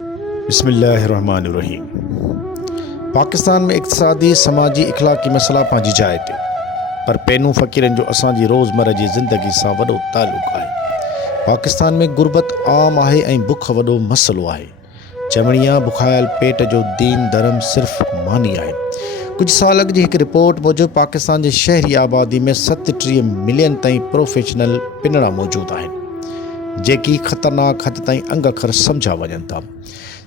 बिस्मिल्लाहिर्रहमानिर्रहीम। पाकिस्तान में इक़्तिसादी, समाजी, इख़लाक़ी मसला पंहिंजी जाइ ते, पर पैनू फ़क़ीरनि जो असांजी रोज़मर्रा जी ज़िंदगी सां वॾो तालुक़ु आहे। पाकिस्तान में गुरबत आम आहे ऐं बुख वॾो मसइलो आहे। चवणिया बुखायल पेट जो दीन धर्म सिर्फ़ मानी आहे। कुछ साल अॻु जी हिकु रिपोर्ट मूजिबि पाकिस्तान जी शहरी आबादी में 37 मिलियन ताईं प्रोफेशनल पिनड़ा मौजूदु आहिनि, जेकी ख़तरनाक हद ताईं अंग अखर सम्झा वञनि था।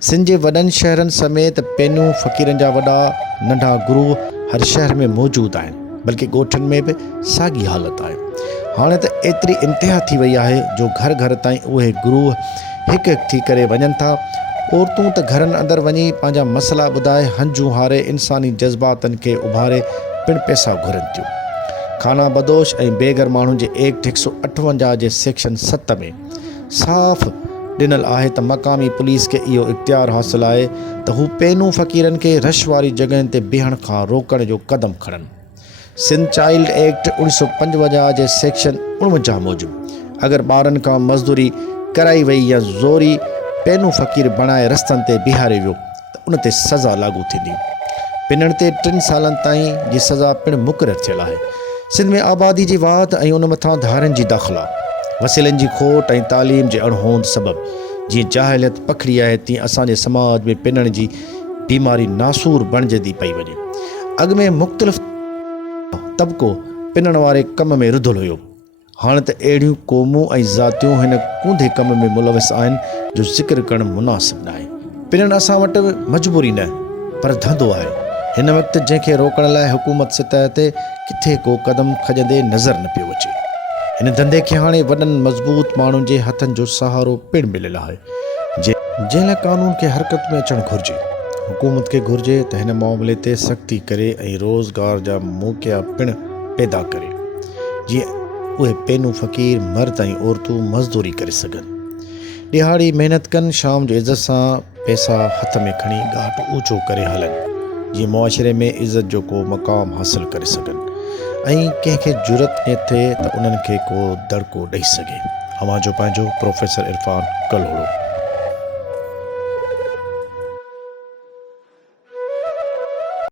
सिंध जे वॾनि शहरनि समेत पैनू फ़क़ीरनि जा वॾा नंढा गुरूह हर शहर में मौजूदु आहिनि, बल्कि ॻोठनि में बि साॻी हालत आहे। हाणे त एतिरी इंतिहा थी वई आहे जो घर घर ताईं उहे गुरूह हिकु हिकु थी करे वञनि था। औरतूं त घरनि अंदरि वञी पंहिंजा मसला ॿुधाए हंजूं हारे इंसानी जज़्बातनि खे उभारे पिणु पैसा घुरनि थियूं। खाना बदोश ऐं बेघर माण्हुनि जे एक्ट 158 जे सेक्शन 7 में साफ़ ॾिनल आहे त मक़ामी पुलिस खे इहो इख़्तियार हासिलु आहे त हू पैनू फ़क़ीरनि खे रश वारी जॻहियुनि ते बीहण खां रोकण जो क़दम खणनि। सिंध चाइल्ड एक्ट 1955 जे सेक्शन 49 मूजिबि अगरि ॿारनि खां मज़दूरी कराई वई या ज़ोरी पैनू फ़क़ीर बणाए रस्तनि ते बीहारे वियो त उन ते सज़ा लागू थींदी। पिनण ते 3 सालनि ताईं जी सज़ा पिणु मुक़ररु थियल आहे। सिंध में आबादी जी वाध ऐं उन मथां धारियुनि जी दाख़िला, वसीलनि जी खोट ऐं तालीम जे अणहोंद सबबि जीअं जाहिलियत पखड़ी आहे, तीअं असांजे समाज में पिनण जी बीमारी नासूर बणिजंदी पई वञे। अॻु में मुख़्तलिफ़ तबिको पिनण वारे कम में रुधलु हुयो। हाणे त अहिड़ियूं क़ौमूं ऐं ज़ातियूं हिन कूंदे कम में मुलविस आहिनि जो ज़िक्र करणु मुनासिबु न आहे। पिनण असां वटि मजबूरी न पर धंधो आहे। हिन वक़्तु जंहिंखे रोकण लाइ हुकूमत सतह ते किथे को क़दम खॼंदे नज़र न पियो अचे। हिन धंधे खे हाणे वॾनि मज़बूत माण्हुनि जे हथनि जो सहारो पिणु मिलियलु आहे, जंहिं लाइ कानून खे हरकत में अचणु घुरिजे। हुकूमत खे घुरिजे त हिन मामले ते सख़्ती करे ऐं रोज़गार जा मौक़ा पिणु पैदा करे, जीअं उहे पैनू फ़क़ीर मर्द ऐं औरतूं मज़दूरी करे सघनि, ॾिहाड़ी महिनत कनि, शाम जो इज़त सां पैसा हथ में खणी ॻाट ऊचो करे हलनि, जीअं मुआशिरे में इज़त जो को मक़ाम हासिलु करे सघनि ऐं कंहिंखे ज़रूरत न थिए त उन्हनि खे को दड़को ॾेई सघे। अवां जो पंहिंजो प्रोफेसर इरफान कलोड़ो।